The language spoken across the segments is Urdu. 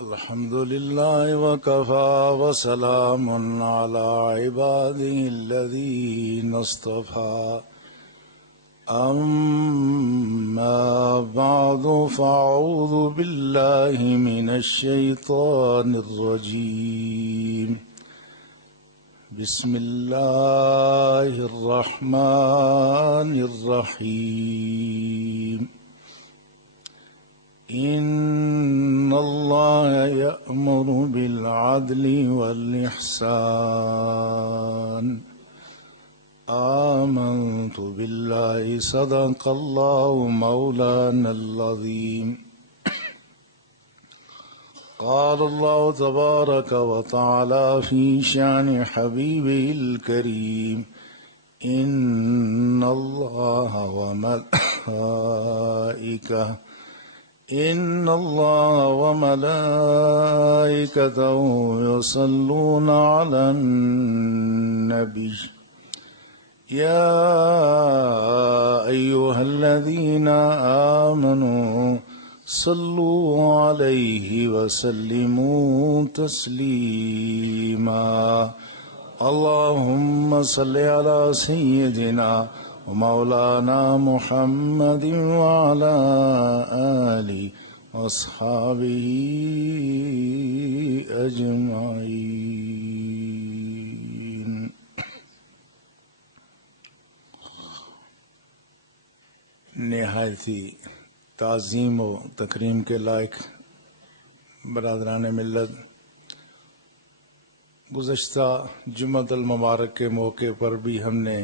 الحمد لله وكفى وسلام على عباده الذين اصطفى أما بعد فأعوذ بالله من الشيطان الرجيم بسم الله الرحمن الرحيم إن الله يأمر بالعدل والإحسان آمنت بالله صدق الله مولانا العظيم قال الله تبارك وتعالى في شأن حبيبه الكريم إن الله وملائكته يصلون على النبي يا أيها الذين آمنوا صلوا عليه وسلموا تسليما اللهم صل على سيدنا ومولانا محمد وعلى آله وأصحابه أجمعين. نہایتی تعظیم و تکریم کے لائق برادران ملت، گزشتہ جمعۃ المبارک کے موقع پر بھی ہم نے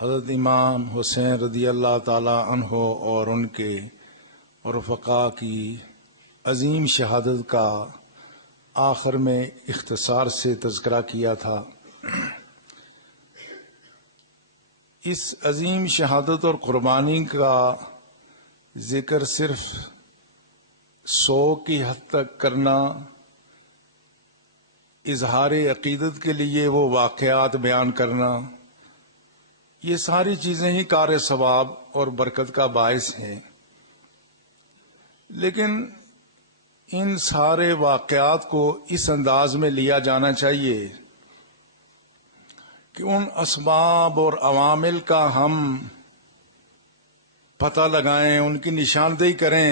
حضرت امام حسین رضی اللہ تعالی عنہ اور ان کے رفقا کی عظیم شہادت کا آخر میں اختصار سے تذکرہ کیا تھا. اس عظیم شہادت اور قربانی کا ذکر صرف 100 کی حد تک کرنا، اظہار عقیدت کے لیے وہ واقعات بیان کرنا، یہ ساری چیزیں ہی کار ثواب اور برکت کا باعث ہیں. لیکن ان سارے واقعات کو اس انداز میں لیا جانا چاہیے کہ ان اسباب اور عوامل کا ہم پتہ لگائیں، ان کی نشاندہی کریں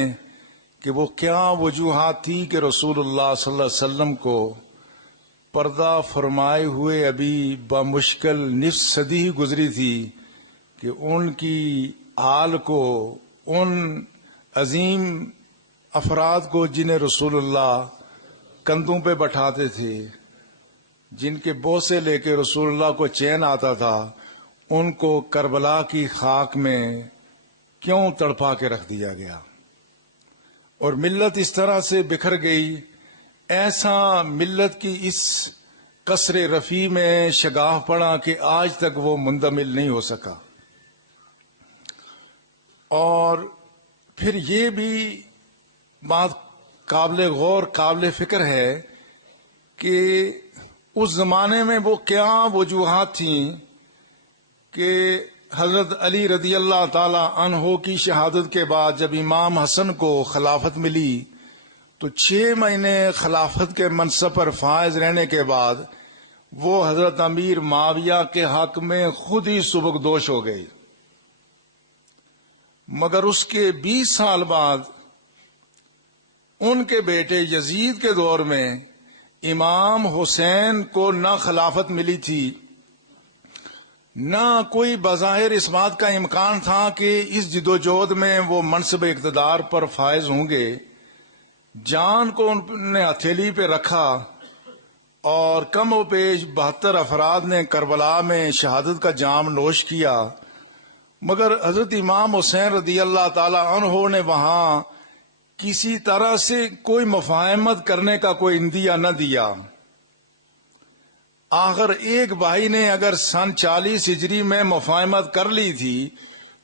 کہ وہ کیا وجوہات تھی کہ رسول اللہ صلی اللہ علیہ وسلم کو پردہ فرمائے ہوئے ابھی بمشکل نصف صدی ہی گزری تھی کہ ان کی آل کو، ان عظیم افراد کو جنہیں رسول اللہ کندھوں پہ بٹھاتے تھے، جن کے بوسے لے کے رسول اللہ کو چین آتا تھا، ان کو کربلا کی خاک میں کیوں تڑپا کے رکھ دیا گیا اور ملت اس طرح سے بکھر گئی. ایسا ملت کی اس قصر رفیع میں شگاف پڑا کہ آج تک وہ مندمل نہیں ہو سکا. اور پھر یہ بھی بات قابل غور، قابل فکر ہے کہ اس زمانے میں وہ کیا وجوہات تھیں کہ حضرت علی رضی اللہ تعالی عنہ کی شہادت کے بعد جب امام حسن کو خلافت ملی تو 6 مہینے خلافت کے منصب پر فائز رہنے کے بعد وہ حضرت امیر معاویہ کے حق میں خود ہی سبکدوش ہو گئی. مگر اس کے 20 سال بعد ان کے بیٹے یزید کے دور میں امام حسین کو نہ خلافت ملی تھی، نہ کوئی بظاہر اس بات کا امکان تھا کہ اس جدوجہد میں وہ منصب اقتدار پر فائز ہوں گے. جان کو انہوں نے ہتھیلی پہ رکھا اور کم و بیش 72 افراد نے کربلا میں شہادت کا جام نوش کیا. مگر حضرت امام حسین رضی اللہ تعالی عنہ نے وہاں کسی طرح سے کوئی مفاہمت کرنے کا کوئی اندیہ نہ دیا. آخر ایک بھائی نے اگر سن 40 ہجری میں مفاہمت کر لی تھی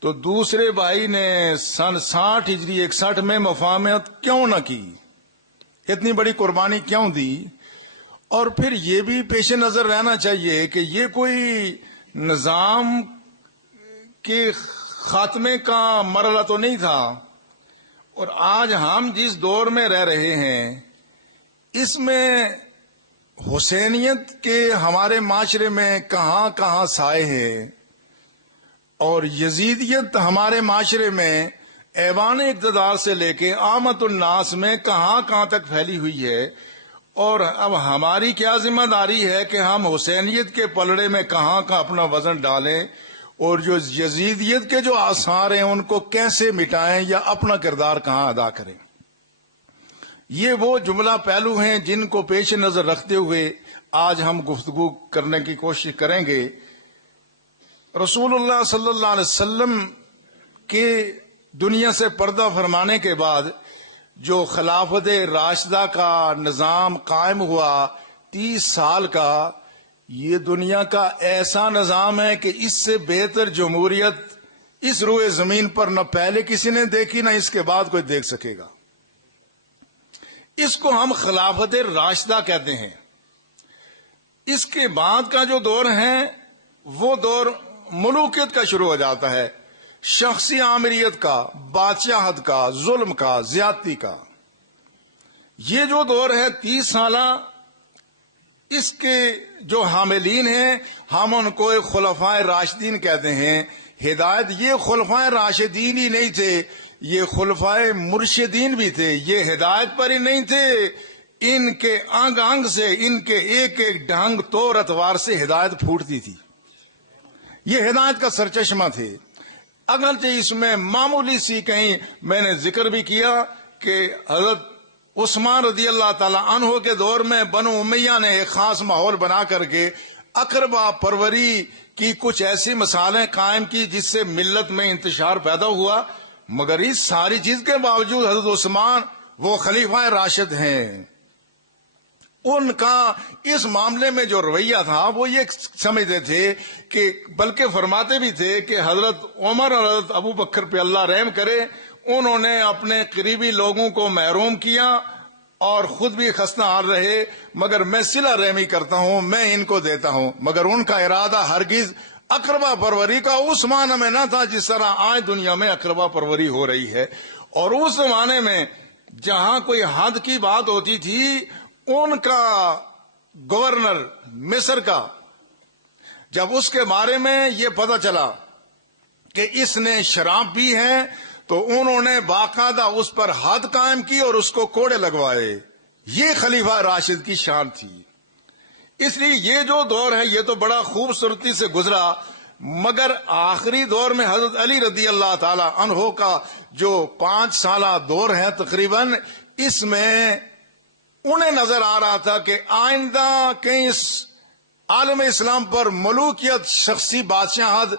تو دوسرے بھائی نے سن 60 ہجری 61 میں مفاہمت کیوں نہ کی؟ اتنی بڑی قربانی کیوں دی؟ اور پھر یہ بھی پیش نظر رہنا چاہیے کہ یہ کوئی نظام کے خاتمے کا مرحلہ تو نہیں تھا. اور آج ہم جس دور میں رہ رہے ہیں اس میں حسینیت کے ہمارے معاشرے میں کہاں کہاں سائے ہیں، اور یزیدیت ہمارے معاشرے میں ایوان اقتدار سے لے کے عامت الناس میں کہاں کہاں تک پھیلی ہوئی ہے، اور اب ہماری کیا ذمہ داری ہے کہ ہم حسینیت کے پلڑے میں کہاں کہاں اپنا وزن ڈالیں، اور جو یزیدیت کے جو آثار ہیں ان کو کیسے مٹائیں یا اپنا کردار کہاں ادا کریں۔ یہ وہ جملہ پہلو ہیں جن کو پیش نظر رکھتے ہوئے آج ہم گفتگو کرنے کی کوشش کریں گے۔ رسول اللہ صلی اللہ علیہ وسلم کے دنیا سے پردہ فرمانے کے بعد جو خلافت راشدہ کا نظام قائم ہوا 30 سال کا، یہ دنیا کا ایسا نظام ہے کہ اس سے بہتر جمہوریت اس روئے زمین پر نہ پہلے کسی نے دیکھی نہ اس کے بعد کوئی دیکھ سکے گا۔ اس کو ہم خلافت راشدہ کہتے ہیں۔ اس کے بعد کا جو دور ہے وہ دور ملوکیت کا شروع ہو جاتا ہے، شخصی آمریت کا، بادشاہت کا، ظلم کا، زیادتی کا۔ یہ جو دور ہے 30 سالہ، اس کے جو حاملین ہیں ہم ان کو خلفائے راشدین کہتے ہیں۔ ہدایت یہ خلفائے راشدین ہی نہیں تھے، یہ خلفائے مرشدین بھی تھے۔ یہ ہدایت پر ہی نہیں تھے، ان کے انگ انگ سے، ان کے ایک ایک ڈھنگ طور اتوار سے ہدایت پھوٹتی تھی۔ یہ ہدایت کا سرچشمہ تھے۔ اگرچہ اس میں معمولی سی کہیں میں نے ذکر بھی کیا کہ حضرت عثمان رضی اللہ تعالی عنہ کے دور میں بنو امیہ نے ایک خاص ماحول بنا کر کے اقربا پروری کی کچھ ایسی مثالیں قائم کی جس سے ملت میں انتشار پیدا ہوا، مگر اس ساری چیز کے باوجود حضرت عثمان وہ خلیفہ راشد ہیں۔ ان کا اس معاملے میں جو رویہ تھا وہ یہ سمجھتے تھے کہ بلکہ فرماتے بھی تھے کہ حضرت عمر اور حضرت ابو بکر پہ اللہ رحم کرے، انہوں نے اپنے قریبی لوگوں کو محروم کیا اور خود بھی خستہ حال رہے، مگر میں صلہ رحمی کرتا ہوں، میں ان کو دیتا ہوں۔ مگر ان کا ارادہ ہرگز اقربا پروری کا اس معنی میں نہ تھا جس طرح آج دنیا میں اقربا پروری ہو رہی ہے۔ اور اس زمانے میں جہاں کوئی حد کی بات ہوتی تھی، ان کا گورنر مصر کا جب اس کے بارے میں یہ پتہ چلا کہ اس نے شراب پی ہے تو انہوں نے باقاعدہ اس پر حد قائم کی اور اس کو کوڑے لگوائے۔ یہ خلیفہ راشد کی شان تھی۔ اس لیے یہ جو دور ہے یہ تو بڑا خوبصورتی سے گزرا، مگر آخری دور میں حضرت علی رضی اللہ تعالی عنہ کا جو 5 سالہ دور ہے تقریباً، اس میں انہیں نظر آ رہا تھا کہ آئندہ کہیں اس عالم اسلام پر ملوکیت، شخصی بادشاہت،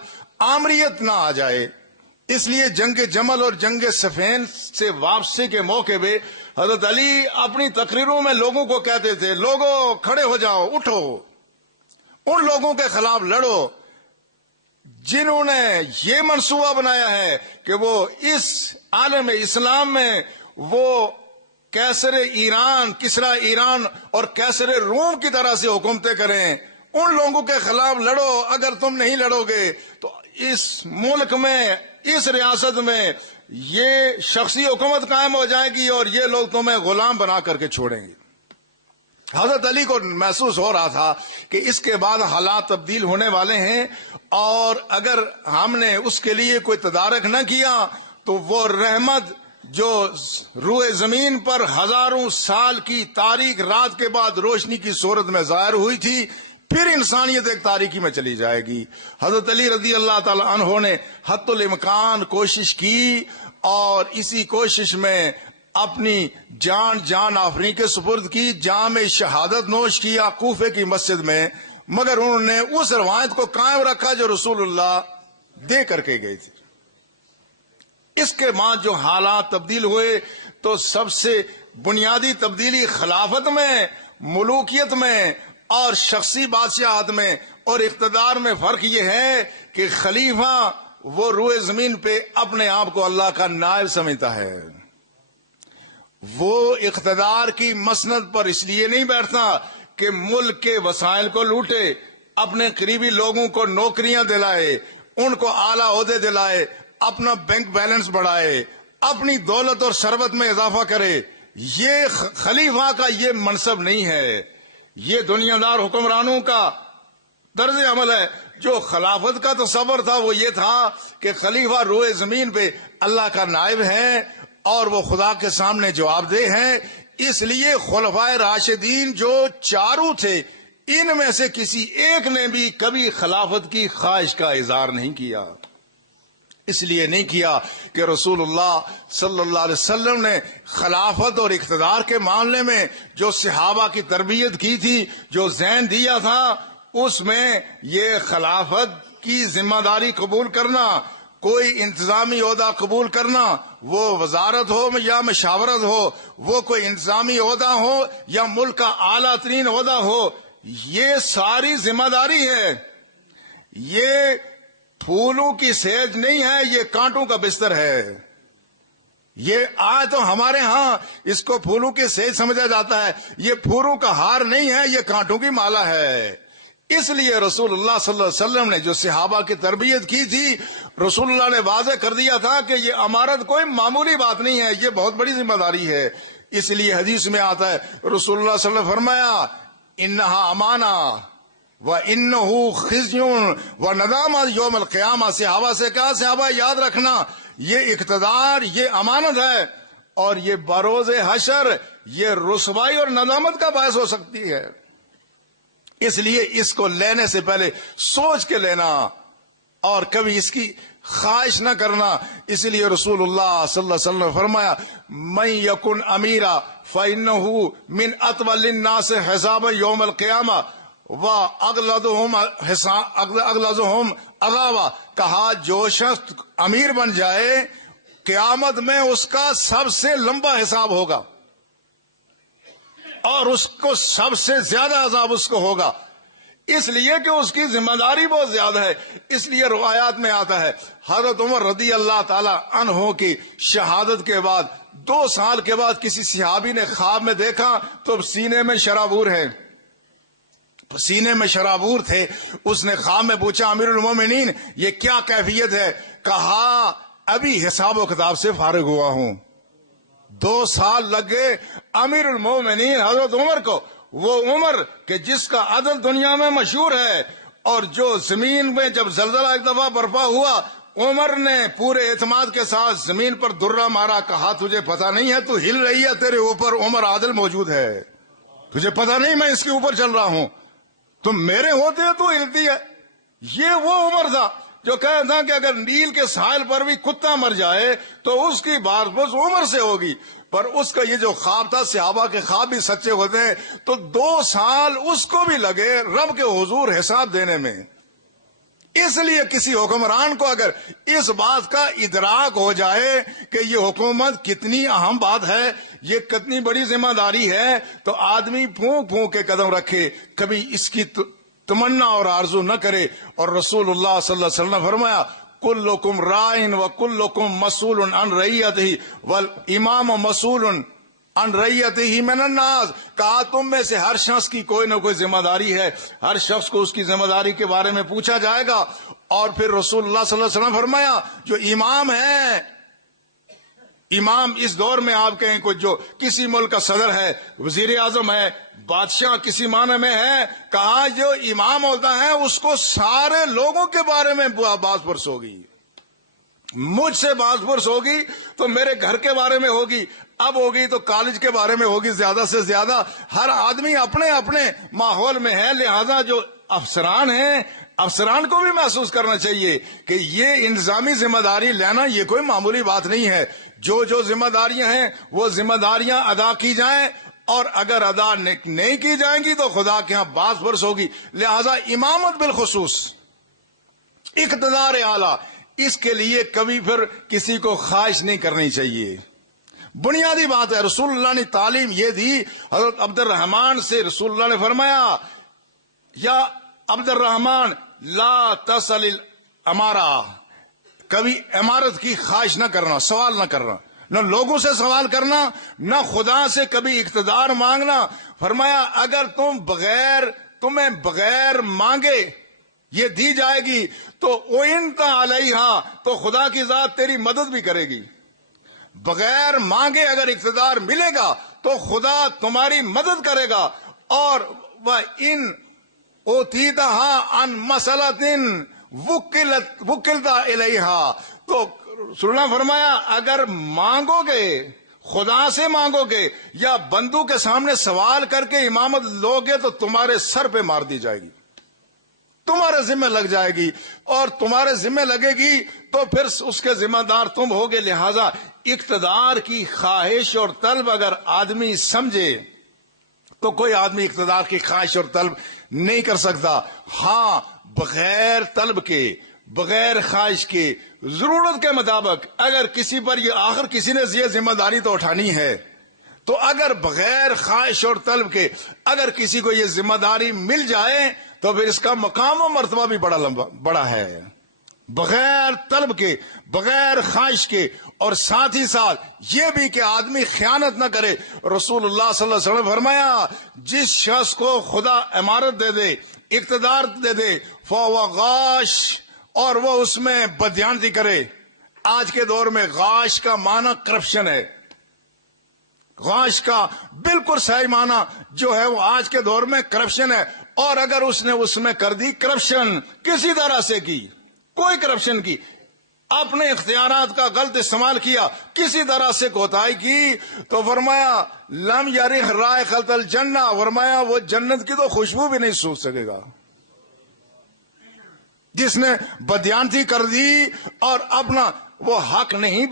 آمریت نہ آ جائے۔ اس لیے جنگ جمل اور جنگ صفین سے واپسی کے موقع پہ حضرت علی اپنی تقریروں میں لوگوں کو کہتے تھے، لوگوں کھڑے ہو جاؤ، اٹھو، ان لوگوں کے خلاف لڑو جنہوں نے یہ منصوبہ بنایا ہے کہ وہ اس عالم اسلام میں وہ کیسر ایران، کسرا ایران اور کیسر روم کی طرح سے حکومتیں کریں۔ ان لوگوں کے خلاف لڑو، اگر تم نہیں لڑو گے تو اس ملک میں، اس ریاست میں یہ شخصی حکومت قائم ہو جائے گی اور یہ لوگ تمہیں غلام بنا کر کے چھوڑیں گے۔ حضرت علی کو محسوس ہو رہا تھا کہ اس کے بعد حالات تبدیل ہونے والے ہیں، اور اگر ہم نے اس کے لیے کوئی تدارک نہ کیا تو وہ رحمت جو روئے زمین پر ہزاروں سال کی تاریک رات کے بعد روشنی کی صورت میں ظاہر ہوئی تھی، پھر انسانیت ایک تاریکی میں چلی جائے گی۔ حضرت علی رضی اللہ تعالی عنہ نے حتی الامکان کوشش کی اور اسی کوشش میں اپنی جان آفرین کے سپرد کی، جام شہادت نوش کیا کوفے کی مسجد میں، مگر انہوں نے اس روایت کو قائم رکھا جو رسول اللہ دے کر کے گئے تھے۔ اس کے بعد جو حالات تبدیل ہوئے تو سب سے بنیادی تبدیلی خلافت میں، ملوکیت میں اور شخصی بادشاہت میں اور اقتدار میں فرق یہ ہے کہ خلیفہ وہ روئے زمین پہ اپنے آپ کو اللہ کا نائب سمجھتا ہے۔ وہ اقتدار کی مسند پر اس لیے نہیں بیٹھتا کہ ملک کے وسائل کو لوٹے، اپنے قریبی لوگوں کو نوکریاں دلائے، ان کو اعلیٰ عہدے دلائے، اپنا بینک بیلنس بڑھائے، اپنی دولت اور ثروت میں اضافہ کرے، یہ خلیفہ کا یہ منصب نہیں ہے، یہ دنیا دار حکمرانوں کا طرز عمل ہے۔ جو خلافت کا تصور تھا وہ یہ تھا کہ خلیفہ روئے زمین پہ اللہ کا نائب ہے اور وہ خدا کے سامنے جواب دہ ہیں۔ اس لیے خلفائے راشدین جو چاروں تھے، ان میں سے کسی ایک نے بھی کبھی خلافت کی خواہش کا اظہار نہیں کیا۔ اس لیے نہیں کیا کہ رسول اللہ صلی اللہ علیہ وسلم نے خلافت اور اقتدار کے معاملے میں جو صحابہ کی تربیت کی تھی، جو ذہن دیا تھا، اس میں یہ خلافت کی ذمہ داری قبول کرنا، کوئی انتظامی عہدہ قبول کرنا، وہ وزارت ہو یا مشاورت ہو، وہ کوئی انتظامی عہدہ ہو یا ملک کا اعلیٰ ترین عہدہ ہو، یہ ساری ذمہ داری ہے۔ یہ پھولوں کی سیج نہیں ہے، یہ کانٹوں کا بستر ہے۔ یہ آج تو ہمارے ہاں اس کو پھولوں کی سیج سمجھا جاتا ہے، یہ پھولوں کا ہار نہیں ہے، یہ کانٹوں کی مالا ہے۔ اس لیے رسول اللہ صلی اللہ علیہ وسلم نے جو صحابہ کی تربیت کی تھی، رسول اللہ نے واضح کر دیا تھا کہ یہ امارت کوئی معمولی بات نہیں ہے، یہ بہت بڑی ذمہ داری ہے۔ اس لیے حدیث میں آتا ہے، رسول اللہ صلی اللہ علیہ وسلم نے فرمایا، انہا امانہ وَإِنَّهُ خِزْيٌ وَنَدَامَةٌ یوم القیامہ۔ صحابہ سے کہا، صحابہ یاد رکھنا، یہ اقتدار، یہ امانت ہے، اور یہ بروز حشر یہ رسوائی اور ندامت کا باعث ہو سکتی ہے۔ اس لیے اس کو لینے سے پہلے سوچ کے لینا اور کبھی اس کی خواہش نہ کرنا۔ اس لیے رسول اللہ صلی اللہ علیہ وسلم نے فرمایا، مَن یکن امیرا فَإِنَّهُ مِنْ أَطْوَلِ النَّاسِ حِسَابًا یوم القیامہ وَأَغْلَظُهُمْ عَذَابًا۔ کہا جو شخص امیر بن جائے، قیامت میں اس کا سب سے لمبا حساب ہوگا اور اس کو سب سے زیادہ عذاب اس کو ہوگا، اس لیے کہ اس کی ذمہ داری بہت زیادہ ہے۔ اس لیے روایات میں آتا ہے، حضرت عمر رضی اللہ تعالی عنہ کی شہادت کے بعد 2 سال کے بعد کسی صحابی نے خواب میں دیکھا تو سینے میں شرابور ہے، سینے میں شرابور تھے۔ اس نے خواب میں پوچھا، امیر المومنین یہ کیا کیفیت ہے؟ کہا، ابھی حساب و کتاب سے فارغ ہوا ہوں۔ 2 سال لگ گئے امیر المومنین حضرت عمر کو، وہ عمر کہ جس کا عدل دنیا میں مشہور ہے، اور جو زمین میں جب زلزلہ ایک دفعہ برپا ہوا، عمر نے پورے اعتماد کے ساتھ زمین پر درہ مارا، کہا تجھے پتا نہیں ہے تو ہل رہی ہے تیرے اوپر عمر عادل موجود ہے، تجھے پتا نہیں میں اس کے اوپر چل رہا ہوں، تم میرے ہوتے تو ہلتی ہے۔ یہ وہ عمر تھا جو کہا تھا کہ اگر نیل کے ساحل پر بھی کتا مر جائے تو اس کی بات بس عمر سے ہوگی، پر اس کا یہ جو خواب تھا، صحابہ کے خواب بھی سچے ہوتے ہیں، تو 2 سال اس کو بھی لگے رب کے حضور حساب دینے میں۔ اس لیے کسی حکمران کو اگر اس بات کا ادراک ہو جائے کہ یہ حکومت کتنی اہم بات ہے، یہ کتنی بڑی ذمہ داری ہے، تو آدمی پھونک پھونک کے قدم رکھے، کبھی اس کی تمنا اور آرزو نہ کرے۔ اور رسول اللہ صلی اللہ علیہ وسلم نے فرمایا، کلکم رائن وکلکم مسئول عن رعیتہ والامام مسئول عن رعیتہ من الناس۔ کہا تم میں سے ہر شخص کی کوئی نہ کوئی ذمہ داری ہے، ہر شخص کو اس کی ذمہ داری کے بارے میں پوچھا جائے گا۔ اور پھر رسول اللہ صلی اللہ علیہ وسلم نے فرمایا، جو امام ہے، امام اس دور میں آپ کہیں کوئی جو کسی ملک کا صدر ہے، وزیر اعظم ہے، بادشاہ کسی معنی میں ہے، کہا جو امام ہوتا ہے اس کو سارے لوگوں کے بارے میں باز پرس ہوگی، مجھ سے باز پرس ہوگی تو میرے گھر کے بارے میں ہوگی، اب ہوگی تو کالج کے بارے میں ہوگی، زیادہ سے زیادہ ہر آدمی اپنے اپنے ماحول میں ہے۔ لہذا جو افسران ہیں، افسران کو بھی محسوس کرنا چاہیے کہ یہ انتظامی ذمہ داری لینا یہ کوئی معمولی بات نہیں ہے۔ جو ذمہ داریاں ہیں وہ ذمہ داریاں ادا کی جائیں، اور اگر ادا نہیں کی جائیں گی تو خدا کے ہاں باز برس ہوگی۔ لہذا امامت بالخصوص، اقتدار اعلیٰ، اس کے لیے کبھی پھر کسی کو خواہش نہیں کرنی چاہیے۔ بنیادی بات ہے، رسول اللہ نے تعلیم یہ دی۔ حضرت عبد الرحمن سے رسول اللہ نے فرمایا، یا عبد الرحمن لا تسل الامارہ، کبھی امارت کی خواہش نہ کرنا، سوال نہ کرنا، نہ لوگوں سے سوال کرنا، نہ خدا سے کبھی اقتدار مانگنا۔ فرمایا اگر تمہیں بغیر مانگے یہ دی جائے گی تو وَإِنْ عَلَيْهَا، تو خدا کی ذات تیری مدد بھی کرے گی، بغیر مانگے اگر اقتدار ملے گا تو خدا تمہاری مدد کرے گا. اور وہ ان اوتیتہا عن مسئلۃ وکلت الیہا، تو رسول اللہ فرمایا اگر مانگو گے، خدا سے مانگو گے یا بندوں کے سامنے سوال کر کے امامت لوگے تو تمہارے سر پہ مار دی جائے گی، تمہارے ذمہ لگ جائے گی، اور تمہارے ذمہ لگے گی تو پھر اس کے ذمہ دار تم ہوگے. لہذا اقتدار کی خواہش اور طلب اگر آدمی سمجھے تو کوئی آدمی اقتدار کی خواہش اور طلب نہیں کر سکتا. ہاں، بغیر طلب کے، بغیر خواہش کے، ضرورت کے مطابق اگر کسی پر یہ آخر کسی نے یہ ذمہ داری تو اٹھانی ہے، تو اگر بغیر خواہش اور طلب کے اگر کسی کو یہ ذمہ داری مل جائے تو پھر اس کا مقام و مرتبہ بھی بڑا ہے. بغیر طلب کے، بغیر خواہش کے، اور ساتھ ہی ساتھ یہ بھی کہ آدمی خیانت نہ کرے. رسول اللہ صلی اللہ علیہ وسلم فرمایا جس شخص کو خدا امارت دے دے، اقتدار دے دے، فهو غاش، اور وہ اس میں بدیانتی کرے. آج کے دور میں غاش کا معنی کرپشن ہے. غاش کا بالکل صحیح معنی جو ہے وہ آج کے دور میں کرپشن ہے. اور اگر اس نے اس میں کر دی کرپشن، کسی طرح سے کی، کوئی کرپشن کی، اپنے اختیارات کا غلط استعمال کیا، کسی طرح سے کوتاہی کی، تو فرمایا لم یرح رائحۃ الجنہ، فرمایا وہ جنت کی تو خوشبو بھی نہیں سونگھ سکے گا. جس نے بدیانتی کر دی اور اپنا وہ حق نہیں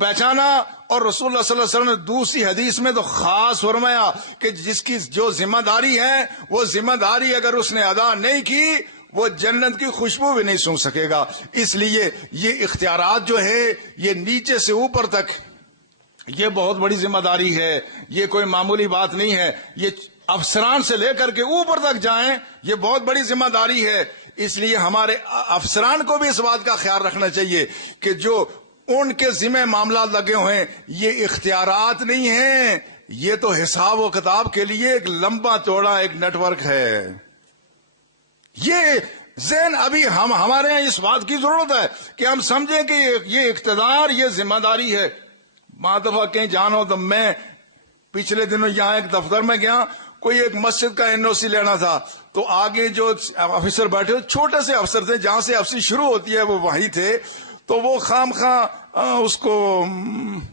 پہچانا. اور رسول اللہ صلی اللہ علیہ وسلم نے دوسری حدیث میں تو خاص فرمایا کہ جس کی جو ذمہ داری ہے وہ ذمہ داری اگر اس نے ادا نہیں کی وہ جنت کی خوشبو بھی نہیں سونگھ سکے گا. اس لیے یہ اختیارات جو ہے یہ نیچے سے اوپر تک یہ بہت بڑی ذمہ داری ہے. یہ کوئی معمولی بات نہیں ہے. یہ افسران سے لے کر کے اوپر تک جائیں، یہ بہت بڑی ذمہ داری ہے. اس لیے ہمارے افسران کو بھی اس بات کا خیال رکھنا چاہیے کہ جو ان کے ذمہ معاملات لگے ہوئے ہیں یہ اختیارات نہیں ہیں، یہ تو حساب و کتاب کے لیے ایک لمبا چوڑا ایک نیٹ ورک ہے. یہ ذہن ابھی ہمارے یہاں اس بات کی ضرورت ہے کہ ہم سمجھیں کہ یہ اقتدار، یہ ذمہ داری ہے. ماں دفعہ کہیں جانا ہو تو میں پچھلے دنوں یہاں ایک دفتر میں گیا، کوئی ایک مسجد کا NOC لینا تھا، تو آگے جو افسر بیٹھے چھوٹے سے افسر تھے، جہاں سے افسری شروع ہوتی ہے وہ وہیں تھے، تو وہ خام خواہ اس کو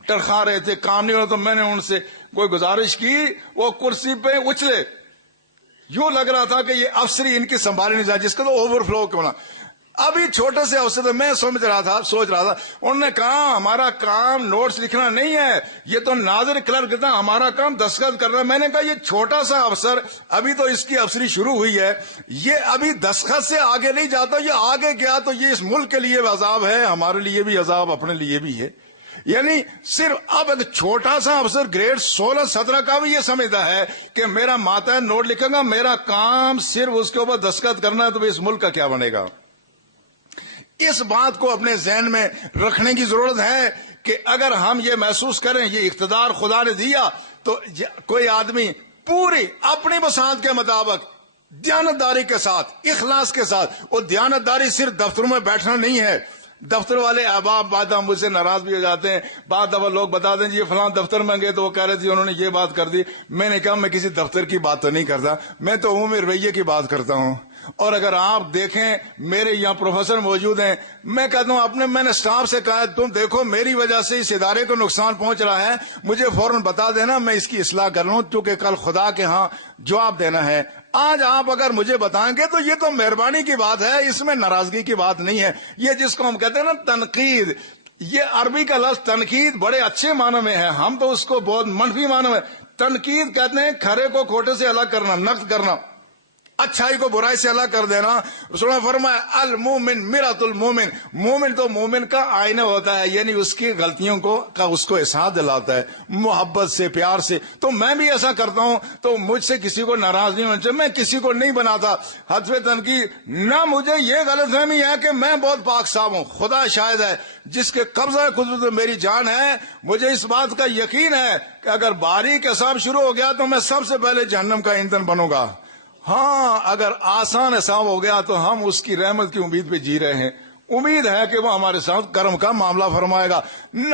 ٹرخا رہے تھے، کام نہیں ہو رہا. تو میں نے ان سے کوئی گزارش کی، وہ کرسی پہ اچھلے، یوں لگ رہا تھا کہ یہ افسری ان کی سنبھالے نہیں جائے، جس کا تو اوور فلو ہونا. ابھی چھوٹے سے افسر میں سوچ رہا تھا انہوں نے کہا ہمارا کام نوٹس لکھنا نہیں ہے، یہ تو ناظر کلرک تھا، ہمارا کام دستخط کرنا. میں نے کہا یہ چھوٹا سا افسر، ابھی تو اس کی افسری شروع ہوئی ہے، یہ ابھی دستخط سے آگے نہیں جاتا، یہ آگے گیا تو یہ اس ملک کے لیے عذاب ہے، ہمارے لیے بھی عذاب، اپنے لیے بھی ہے. یعنی صرف اب ایک چھوٹا سا افسر گریڈ 16-17 کا بھی یہ سمجھتا ہے کہ میرا ماتحت نوٹ لکھے گا، میرا کام صرف اس کے اوپر دستخط کرنا ہے، تو اس ملک کا کیا بنے گا. اس بات کو اپنے ذہن میں رکھنے کی ضرورت ہے کہ اگر ہم یہ محسوس کریں یہ اقتدار خدا نے دیا تو کوئی آدمی پوری اپنی بساط کے مطابق دیانتداری کے ساتھ، اخلاص کے ساتھ، وہ دیانتداری صرف دفتروں میں بیٹھنا نہیں ہے. دفتر والے احباب بعد مجھ سے ناراض بھی ہو جاتے ہیں، بعد دفعہ لوگ بتا دیں جی یہ فلاں دفتر میں گئے تو وہ کہہ رہے تھے انہوں نے یہ بات کر دی. میں نے کہا میں کسی دفتر کی بات تو نہیں کرتا، میں تو عمومی رویے کی بات کرتا ہوں. اور اگر آپ دیکھیں میرے یہاں پروفیسر موجود ہیں، میں کہتا ہوں میں نے اسٹاف سے کہا تم دیکھو میری وجہ سے اس ادارے کو نقصان پہنچ رہا ہے، مجھے فوراً بتا دینا، میں اس کی اصلاح کر لوں، کیونکہ کل خدا کے ہاں جواب دینا ہے. آج آپ اگر مجھے بتائیں گے تو یہ تو مہربانی کی بات ہے، اس میں ناراضگی کی بات نہیں ہے. یہ جس کو ہم کہتے ہیں نا تنقید، یہ عربی کا لفظ تنقید بڑے اچھے معنی میں ہے، ہم تو اس کو بہت منفی معنی میں. تنقید کہتے ہیں کھرے کو کھوٹے سے الگ کرنا، نقد کرنا، اچھائی کو برائی سے الگ کر دینا. رسول اللہ نے فرمایا المومن مرآۃ المومن، مومن تو مومن کا آئینہ ہوتا ہے، یعنی اس کی غلطیوں کا اس کو احساس دلاتا ہے محبت سے، پیار سے. تو میں بھی ایسا کرتا ہوں، تو مجھ سے کسی کو ناراض نہیں ہونا چاہیے، میں کسی کو نہیں بناتا حذف تنقید. نہ مجھے یہ غلط فہمی ہے کہ میں بہت پاک صاف ہوں، خدا شاہد ہے جس کے قبضہ قدرت میری جان ہے، مجھے اس بات کا یقین ہے کہ اگر باریک حساب شروع ہو گیا تو میں سب سے پہلے جہنم کا ایندھن بنوں گا. ہاں اگر آسان حساب ہو گیا تو ہم اس کی رحمت کی امید پہ جی رہے ہیں، امید ہے کہ وہ ہمارے ساتھ کرم کا معاملہ فرمائے گا.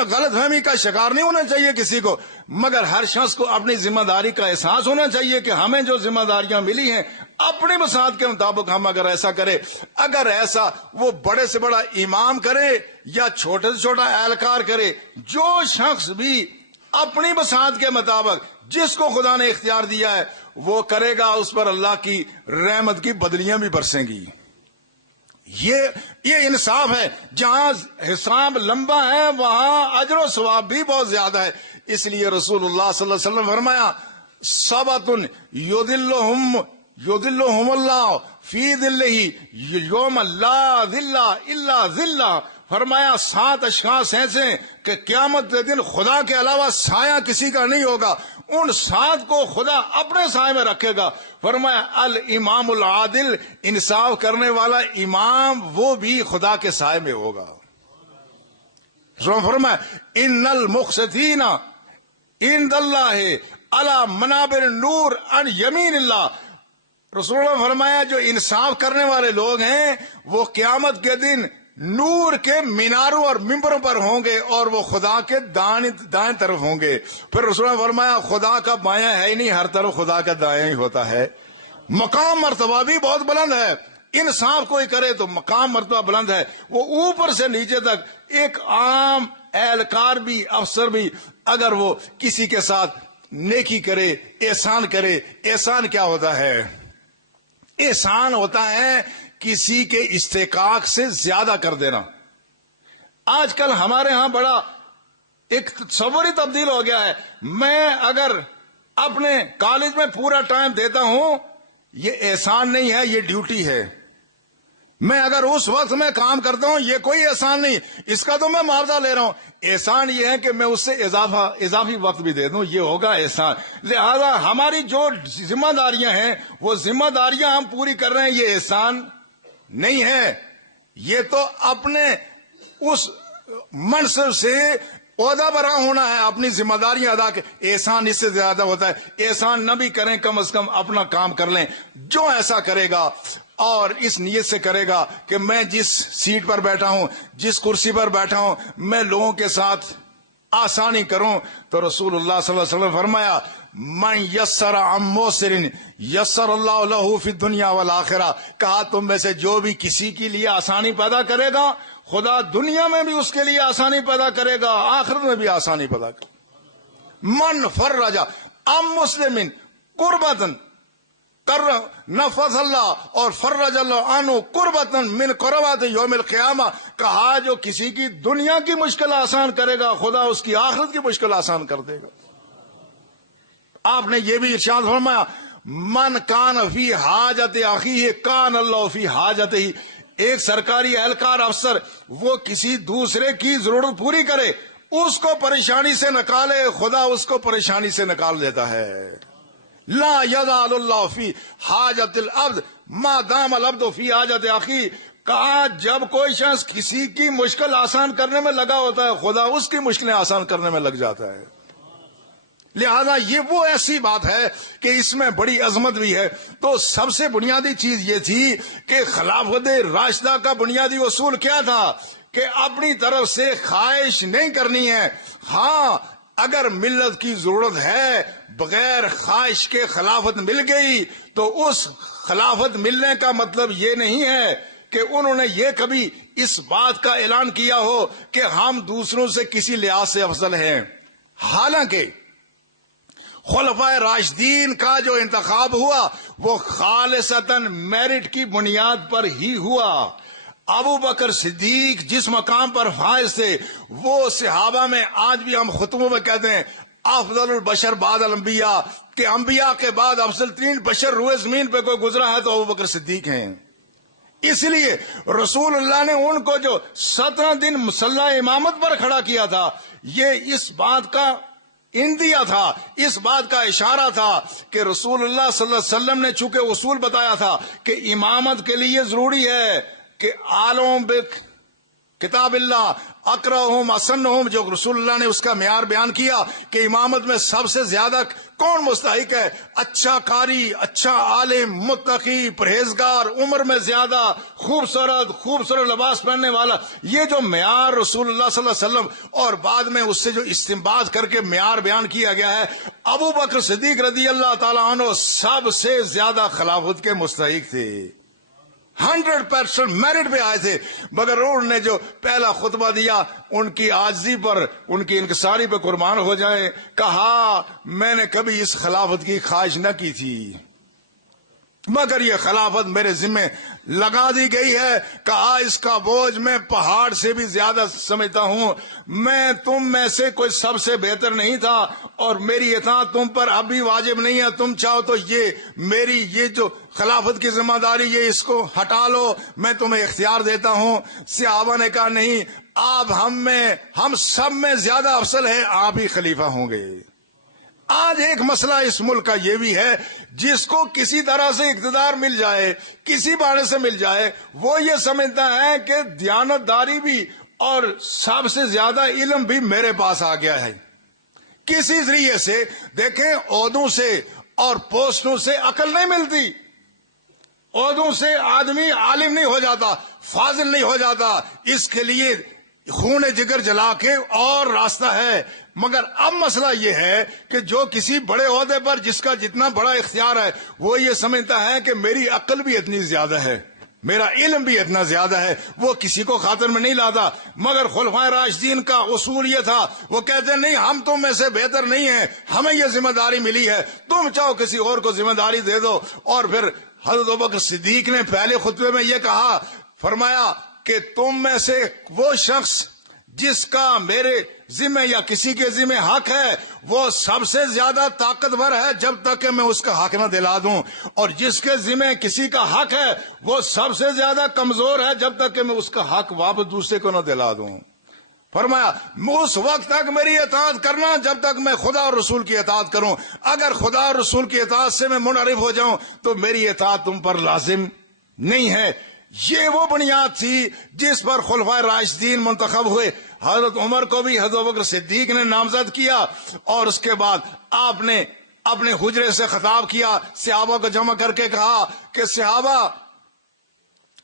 غلط فہمی کا شکار نہیں ہونا چاہیے کسی کو، مگر ہر شخص کو اپنی ذمہ داری کا احساس ہونا چاہیے کہ ہمیں جو ذمہ داریاں ملی ہیں اپنے مساعد کے مطابق ہم اگر ایسا کرے، اگر ایسا وہ بڑے سے بڑا امام کرے یا چھوٹے سے چھوٹا اہلکار کرے، جو شخص بھی اپنی مساعد کے مطابق جس کو خدا نے اختیار دیا ہے وہ کرے گا، اس پر اللہ کی رحمت کی بدلیاں بھی برسیں گی. یہ انصاف ہے. جہاں حساب لمبا ہے وہاں اجر و ثواب بھی بہت زیادہ ہے. اس لیے رسول اللہ صلی اللہ علیہ وسلم فرمایا سبعۃ یظلھم اللہ فی ظلہ یوم لا ظل الا ظلہ. فرمایا 7 اشخاص ایسے کہ قیامت کے دن خدا کے علاوہ سایہ کسی کا نہیں ہوگا، ان 7 کو خدا اپنے سائے میں رکھے گا. فرمایا الامام العادل، انصاف کرنے والا امام وہ بھی خدا کے سائے میں ہوگا. فرمایا ان المقسطین عند اللہ علی منابر نور عن یمین اللہ. رسول اللہ فرمایا جو انصاف کرنے والے لوگ ہیں وہ قیامت کے دن نور کے میناروں اور ممبروں پر ہوں گے اور وہ خدا کے دائیں طرف ہوں گے. پھر رسول اللہ فرمایا خدا کا بایاں ہے ہی نہیں، ہر طرف خدا کا دایاں ہی ہوتا ہے. مقام مرتبہ بھی بہت بلند ہے. انصاف کوئی کرے تو مقام مرتبہ بلند ہے. وہ اوپر سے نیچے تک ایک عام اہلکار بھی، افسر بھی، اگر وہ کسی کے ساتھ نیکی کرے، احسان کرے. احسان کیا ہوتا ہے؟ احسان ہوتا ہے کسی کے استحقاق سے زیادہ کر دینا. آج کل ہمارے ہاں بڑا ایک تصور ہی تبدیل ہو گیا ہے. میں اگر اپنے کالج میں پورا ٹائم دیتا ہوں یہ احسان نہیں ہے، یہ ڈیوٹی ہے. میں اگر اس وقت میں کام کرتا ہوں یہ کوئی احسان نہیں، اس کا تو میں معاوضہ لے رہا ہوں. احسان یہ ہے کہ میں اس سے اضافی وقت بھی دے دوں، یہ ہوگا احسان. لہذا ہماری جو ذمہ داریاں ہیں وہ ذمہ داریاں ہم پوری کر رہے ہیں، یہ احسان نہیں ہے. یہ تو اپنے اس منصب سے عہدہ برا ہونا ہے، اپنی ذمہ داریاں ادا کر. احسان اس سے زیادہ ہوتا ہے. احسان نہ بھی کریں، کم از کم اپنا کام کر لیں. جو ایسا کرے گا اور اس نیت سے کرے گا کہ میں جس سیٹ پر بیٹھا ہوں، جس کرسی پر بیٹھا ہوں، میں لوگوں کے ساتھ آسانی کروں، تو رسول اللہ صلی اللہ علیہ وسلم فرمایا من یسر عن موسر یسر اللہ لہ فی الدنیا والآخرہ. کہا تم میں سے جو بھی کسی کے لیے آسانی پیدا کرے گا خدا دنیا میں بھی اس کے لیے آسانی پیدا کرے گا، آخرت میں بھی آسانی پیدا کرے. من فرج عن مسلم قربۃ نفذ اللہ اور فرج اللہ عنہ قربۃ من قربات یوم القیامہ. کہا جو کسی کی دنیا کی مشکل آسان کرے گا خدا اس کی آخرت کی مشکل آسان کر دے گا. آپ نے یہ بھی ارشاد فرمایا من کان فی حاجت اخیہ کان اللہ فی حاجتہ. ایک سرکاری اہلکار افسر وہ کسی دوسرے کی ضرورت پوری کرے، اس کو پریشانی سے نکالے، خدا اس کو پریشانی سے نکال دیتا ہے. لا یزال اللہ فی حاجت العبد ما دام العبد فی حاجت اخیہ. کہا جب کوئی شخص کسی کی مشکل آسان کرنے میں لگا ہوتا ہے خدا اس کی مشکلیں آسان کرنے میں لگ جاتا ہے. لہذا یہ وہ ایسی بات ہے کہ اس میں بڑی عظمت بھی ہے. تو سب سے بنیادی چیز یہ تھی کہ خلافت راشدہ کا بنیادی اصول کیا تھا کہ اپنی طرف سے خواہش نہیں کرنی ہے. ہاں اگر ملت کی ضرورت ہے، بغیر خواہش کے خلافت مل گئی تو اس خلافت ملنے کا مطلب یہ نہیں ہے کہ انہوں نے یہ کبھی اس بات کا اعلان کیا ہو کہ ہم دوسروں سے کسی لحاظ سے افضل ہیں. حالانکہ خلفائے راشدین کا جو انتخاب ہوا وہ خالصتاً میرٹ کی بنیاد پر ہی ہوا. ابو بکر صدیق جس مقام پر فائز تھے وہ صحابہ میں آج بھی ہم خطبوں میں کہتے ہیں افضل البشر بعد الانبیاء، کہ انبیاء کے بعد افضل 3 بشر روئے زمین پہ کوئی گزرا ہے تو ابو بکر صدیق ہیں. اس لیے رسول اللہ نے ان کو جو 17 دن مصلی امامت پر کھڑا کیا تھا یہ اس بات کا اندیا تھا، اس بات کا اشارہ تھا کہ رسول اللہ صلی اللہ علیہ وسلم نے چونکہ اصول بتایا تھا کہ امامت کے لیے ضروری ہے کہ عالم کتاب اللہ اقرأہم اسنہم، جو رسول اللہ نے اس کا معیار بیان کیا کہ امامت میں سب سے زیادہ کون مستحق ہے، اچھا قاری، اچھا عالم، متقی، پرہیزگار، عمر میں زیادہ، خوبصورت لباس پہننے والا، یہ جو معیار رسول اللہ صلی اللہ علیہ وسلم اور بعد میں اس سے جو استنباط کر کے معیار بیان کیا گیا ہے، ابو بکر صدیق رضی اللہ تعالیٰ عنہ سب سے زیادہ خلافت کے مستحق تھے، 100% میرٹ پہ آئے تھے، مگر انہوں نے جو پہلا خطبہ دیا ان کی عاجزی پر، ان کی انکساری پہ قربان ہو جائیں، کہا میں نے کبھی اس خلافت کی خواہش نہ کی تھی، مگر یہ خلافت میرے ذمہ لگا دی گئی ہے، کہا اس کا بوجھ میں پہاڑ سے بھی زیادہ سمجھتا ہوں، میں تم میں سے کوئی سب سے بہتر نہیں تھا اور میری اطاعت تم پر اب بھی واجب نہیں ہے، تم چاہو تو یہ جو خلافت کی ذمہ داری یہ اس کو ہٹا لو، میں تمہیں اختیار دیتا ہوں۔ صحابہ نے کہا نہیں، آپ ہم سب میں زیادہ افضل ہیں، آپ ہی خلیفہ ہوں گے۔ آج ایک مسئلہ اس ملک کا یہ بھی ہے، جس کو کسی طرح سے اقتدار مل جائے، کسی بہانے سے مل جائے، وہ یہ سمجھتا ہے کہ دیانتداری بھی اور سب سے زیادہ علم بھی میرے پاس آ گیا ہے۔ کسی ذریعے سے دیکھیں، عہدوں سے اور پوسٹوں سے عقل نہیں ملتی، عہدوں سے آدمی عالم نہیں ہو جاتا، فاضل نہیں ہو جاتا، اس کے لیے خون جگر جلا کے اور راستہ ہے۔ مگر اب مسئلہ یہ ہے کہ جو کسی بڑے عہدے پر جس کا جتنا بڑا اختیار ہے، وہ یہ سمجھتا ہے کہ میری عقل بھی اتنی زیادہ ہے، میرا علم بھی اتنا زیادہ ہے، وہ کسی کو خاطر میں نہیں لاتا۔ مگر خلفائے راشدین کا اصول یہ تھا، وہ کہتے ہیں نہیں، ہم تم میں سے بہتر نہیں ہیں، ہمیں یہ ذمہ داری ملی ہے، تم چاہو کسی اور کو ذمہ داری دے دو۔ اور پھر حضرت ابوبکر صدیق نے پہلے خطبے میں یہ کہا، فرمایا کہ تم میں سے وہ شخص جس کا میرے ذمہ یا کسی کے ذمہ حق ہے، وہ سب سے زیادہ طاقتور ہے جب تک کہ میں اس کا حق نہ دلا دوں، اور جس کے ذمہ کسی کا حق ہے وہ سب سے زیادہ کمزور ہے جب تک کہ میں اس کا حق واپس دوسرے کو نہ دلا دوں۔ فرمایا اس وقت تک میری اطاعت کرنا جب تک میں خدا اور رسول کی اطاعت کروں، اگر خدا اور رسول کی اطاعت سے میں منحرف ہو جاؤں تو میری اطاعت تم پر لازم نہیں ہے۔ یہ وہ بنیاد تھی جس پر خلفائے راشدین منتخب ہوئے۔ حضرت عمر کو بھی حضرت ابوبکر صدیق نے نامزد کیا، اور اس کے بعد آپ نے اپنے حجرے سے خطاب کیا، صحابہ کو جمع کر کے کہا کہ صحابہ،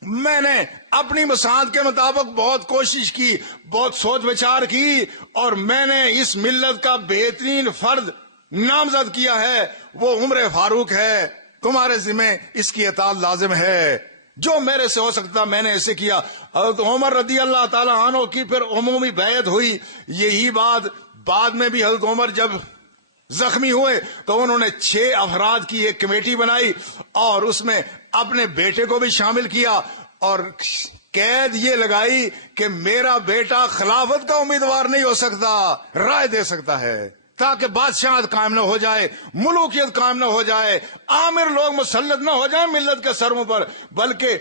میں نے اپنی مساعد کے مطابق بہت کوشش کی، بہت سوچ بچار کی، اور میں نے اس ملت کا بہترین فرد نامزد کیا ہے، وہ عمر فاروق ہے، تمہارے ذمہ اس کی اطاعت لازم ہے، جو میرے سے ہو سکتا میں نے ایسے کیا۔ حضرت عمر رضی اللہ تعالی عنہ کی پھر عمومی بیعت ہوئی۔ یہی بات بعد میں بھی حضرت عمر جب زخمی ہوئے تو انہوں نے 6 افراد کی ایک کمیٹی بنائی، اور اس میں اپنے بیٹے کو بھی شامل کیا، اور قید یہ لگائی کہ میرا بیٹا خلافت کا امیدوار نہیں ہو سکتا، رائے دے سکتا ہے، تاکہ بادشاہت قائم نہ ہو جائے، ملوکیت قائم نہ ہو جائے، آمر لوگ مسلط نہ ہو جائیں ملت کے سروں پر، بلکہ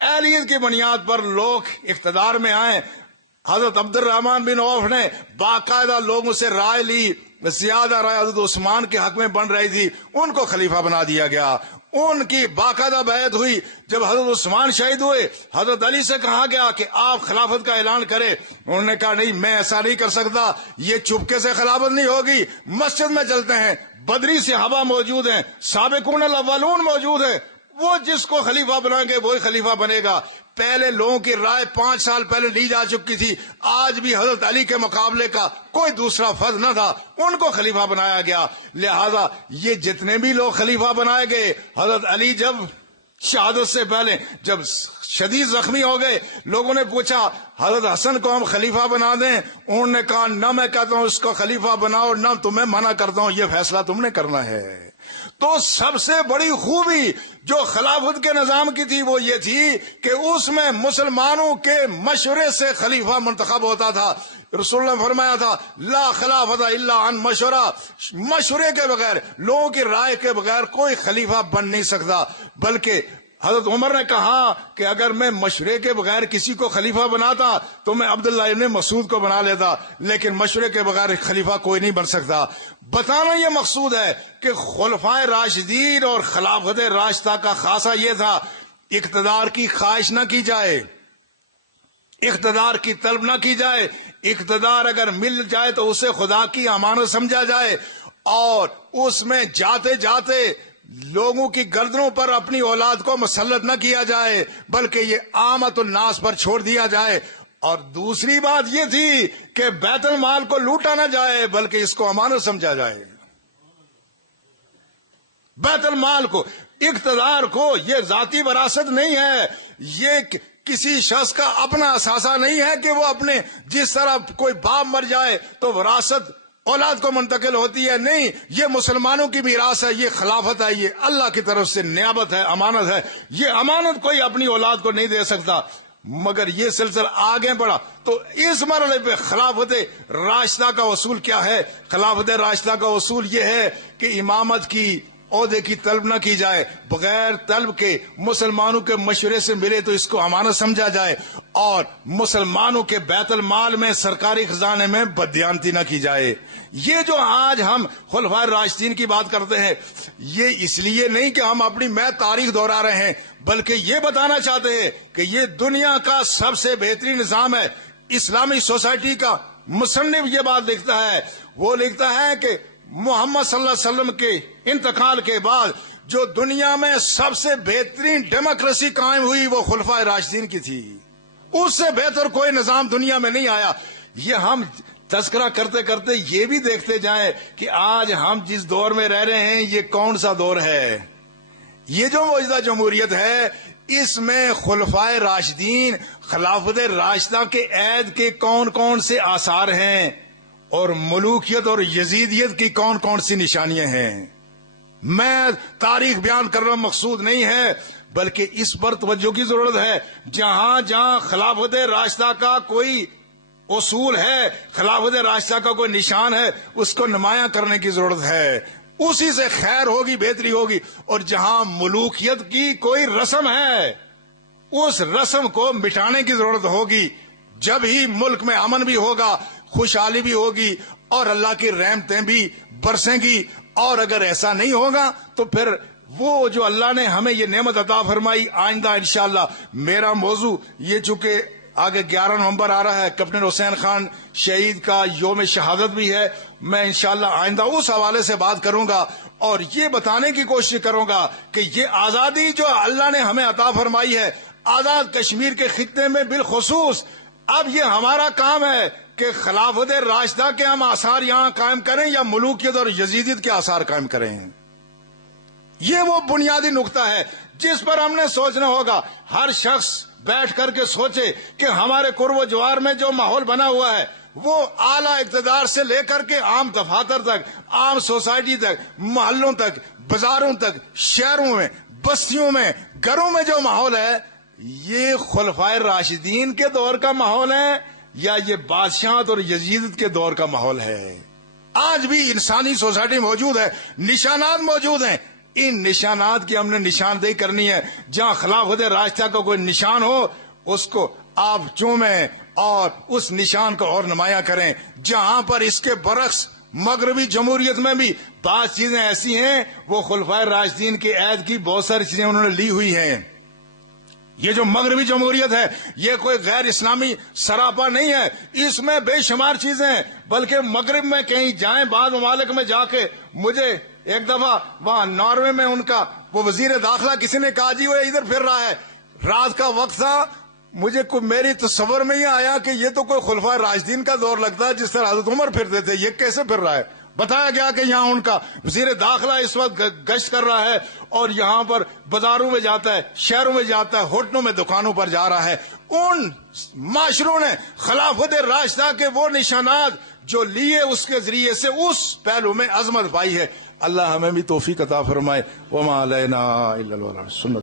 اہلیت کی بنیاد پر لوگ اقتدار میں آئیں۔ حضرت عبد الرحمن بن عوف نے باقاعدہ لوگوں سے رائے لی، زیادہ رائے حضرت عثمان کے حق میں بن رہی تھی، ان کو خلیفہ بنا دیا گیا، ان کی باقاعدہ بیعت ہوئی۔ جب حضرت عثمان شہید ہوئے، حضرت علی سے کہا گیا کہ آپ خلافت کا اعلان کریں، انہوں نے کہا نہیں، میں ایسا نہیں کر سکتا، یہ چپکے سے خلافت نہیں ہوگی، مسجد میں چلتے ہیں، بدری صحابہ موجود ہیں، سابقون الاولون موجود ہیں، وہ جس کو خلیفہ بنائیں گے وہی خلیفہ بنے گا۔ پہلے لوگوں کی رائے 5 سال پہلے لی جا چکی تھی، آج بھی حضرت علی کے مقابلے کا کوئی دوسرا فرد نہ تھا، ان کو خلیفہ بنایا گیا۔ لہذا یہ جتنے بھی لوگ خلیفہ بنائے گئے، حضرت علی جب شہادت سے پہلے جب شدید زخمی ہو گئے، لوگوں نے پوچھا حضرت حسن کو ہم خلیفہ بنا دیں، انہوں نے کہا نہ میں کہتا ہوں اس کو خلیفہ بناؤ، نہ تمہیں منع کرتا ہوں، یہ فیصلہ تم نے کرنا ہے۔ تو سب سے بڑی خوبی جو خلافت کے نظام کی تھی وہ یہ تھی کہ اس میں مسلمانوں کے مشورے سے خلیفہ منتخب ہوتا تھا۔ رسول اللہ نے فرمایا تھا لا خلافت الا عن مشورہ، مشورے کے بغیر، لوگوں کی رائے کے بغیر کوئی خلیفہ بن نہیں سکتا۔ بلکہ حضرت عمر نے کہا کہ اگر میں مشورے کے بغیر کسی کو خلیفہ بناتا تو میں عبداللہ ابن مسعود کو بنا لیتا، لیکن مشورے کے بغیر خلیفہ کوئی نہیں بن سکتا۔ بتانا یہ مقصود ہے کہ خلفائے راشدین اور خلافت راشدہ کا خاصہ یہ تھا، اقتدار کی خواہش نہ کی جائے، اقتدار کی طلب نہ کی جائے، اقتدار اگر مل جائے تو اسے خدا کی امانت سمجھا جائے، اور اس میں جاتے جاتے لوگوں کی گردنوں پر اپنی اولاد کو مسلط نہ کیا جائے، بلکہ یہ عامت الناس پر چھوڑ دیا جائے۔ اور دوسری بات یہ تھی کہ بیت المال کو لوٹا نہ جائے، بلکہ اس کو امانت سمجھا جائے۔ بیت المال کو، اقتدار کو، یہ ذاتی وراثت نہیں ہے، یہ کسی شخص کا اپنا اثاثہ نہیں ہے کہ وہ اپنے، جس طرح کوئی باپ مر جائے تو وراثت اولاد کو منتقل ہوتی ہے، نہیں، یہ مسلمانوں کی میراث ہے، یہ خلافت ہے، یہ اللہ کی طرف سے نیابت ہے، امانت ہے۔ یہ امانت کوئی اپنی اولاد کو نہیں دے سکتا۔ مگر یہ سلسلہ آگے بڑھا تو اس مرحلے پہ خلافت راشدہ کا اصول کیا ہے؟ خلافت راشدہ کا اصول یہ ہے کہ امامت کی، عہدے کی طلب نہ کی جائے، بغیر طلب کے مسلمانوں کے مشورے سے ملے تو اس کو امانت سمجھا جائے، اور مسلمانوں کے بیت المال میں، سرکاری خزانے میں بددیانتی نہ کی جائے۔ یہ جو آج ہم خلفائے راشدین کی بات کرتے ہیں، یہ اس لیے نہیں کہ ہم اپنی میں تاریخ دہرا رہے ہیں، بلکہ یہ بتانا چاہتے ہیں کہ یہ دنیا کا سب سے بہترین نظام ہے۔ اسلامی سوسائٹی کا مصنف یہ بات لکھتا ہے، وہ لکھتا ہے کہ محمد صلی اللہ علیہ وسلم کے انتقال کے بعد جو دنیا میں سب سے بہترین ڈیموکریسی قائم ہوئی وہ خلفائے راشدین کی تھی۔ اس سے بہتر کوئی نظام دنیا میں نہیں آیا۔ یہ ہم تذکرہ کرتے کرتے یہ بھی دیکھتے جائیں کہ آج ہم جس دور میں رہ رہے ہیں یہ کون سا دور ہے۔ یہ جو موجودہ جمہوریت ہے، اس میں خلفائے راشدین، خلافت راشدہ کے عہد کے کون کون سے آثار ہیں، اور ملوکیت اور یزیدیت کی کون کون سی نشانیاں ہیں۔ میں تاریخ بیان کرنا مقصود نہیں ہے، بلکہ اس پر توجہ کی ضرورت ہے۔ جہاں جہاں خلافت راشدہ کا کوئی اصول ہے، خلافت راشدہ کا کوئی نشان ہے، اس کو نمایاں کرنے کی ضرورت ہے، اسی سے خیر ہوگی، بہتری ہوگی۔ اور جہاں ملوکیت کی کوئی رسم ہے، اس رسم کو مٹانے کی ضرورت ہوگی۔ جب ہی ملک میں امن بھی ہوگا، خوشحالی بھی ہوگی، اور اللہ کی رحمتیں بھی برسیں گی۔ اور اگر ایسا نہیں ہوگا تو پھر وہ جو اللہ نے ہمیں یہ نعمت عطا فرمائی، آئندہ انشاءاللہ میرا موضوع یہ، چونکہ آگے 11 نومبر آ رہا ہے، کیپٹن حسین خان شہید کا یوم شہادت بھی ہے، میں انشاءاللہ آئندہ اس حوالے سے بات کروں گا، اور یہ بتانے کی کوشش کروں گا کہ یہ آزادی جو اللہ نے ہمیں عطا فرمائی ہے، آزاد کشمیر کے خطے میں بالخصوص، اب یہ ہمارا کام ہے کہ خلافت راشدہ کے ہم آثار یہاں قائم کریں یا ملوکیت اور یزیدیت کے آثار قائم کریں۔ یہ وہ بنیادی نقطہ ہے جس پر ہم نے سوچنا ہوگا۔ ہر شخص بیٹھ کر کے سوچے کہ ہمارے قرب و جوار میں جو ماحول بنا ہوا ہے، وہ اعلیٰ اقتدار سے لے کر کے عام دفاتر تک، عام سوسائٹی تک، محلوں تک، بازاروں تک، شہروں میں، بستیوں میں، گھروں میں جو ماحول ہے، یہ خلفائے راشدین کے دور کا ماحول ہے یا یہ بادشاہت اور یزیدیت کے دور کا ماحول ہے؟ آج بھی انسانی سوسائٹی موجود ہے، نشانات موجود ہیں، ان نشانات کی ہم نے نشاندہی کرنی ہے۔ جہاں خلافت راشدہ کا کوئی نشان ہو اس کو آپ چومیں اور اس نشان کو اور نمایاں کریں۔ جہاں پر اس کے برعکس مغربی جمہوریت میں بھی بعض چیزیں ایسی ہیں، وہ خلفائے راشدین کے عہد کی بہت ساری چیزیں انہوں نے لی ہوئی ہیں۔ یہ جو مغربی جمہوریت ہے یہ کوئی غیر اسلامی سراپا نہیں ہے، اس میں بے شمار چیزیں ہیں، بلکہ مغرب میں کہیں جائیں، بعض ممالک میں جا کے، مجھے ایک دفعہ وہاں ناروے میں ان کا وہ وزیر داخلہ کسی نے کہا جی وہ ادھر پھر رہا ہے، رات کا وقت تھا، مجھے میری تصور میں یہ آیا کہ یہ تو کوئی خلفائے راشدین کا دور لگتا ہے، جس طرح حضرت عمر پھرتے تھے، یہ کیسے پھر رہا ہے؟ بتایا گیا کہ یہاں ان کا وزیر داخلہ اس وقت گشت کر رہا ہے، اور یہاں پر بازاروں میں جاتا ہے، شہروں میں جاتا ہے، ہوٹلوں میں، دکانوں پر جا رہا ہے۔ ان معاشروں نے خلافت راشدہ کے وہ نشانات جو لیے، اس کے ذریعے سے اس پہلو میں عظمت پائی ہے۔ اللہ ہمیں بھی توفیق عطا فرمائے۔ وما علینا الا البلاغ۔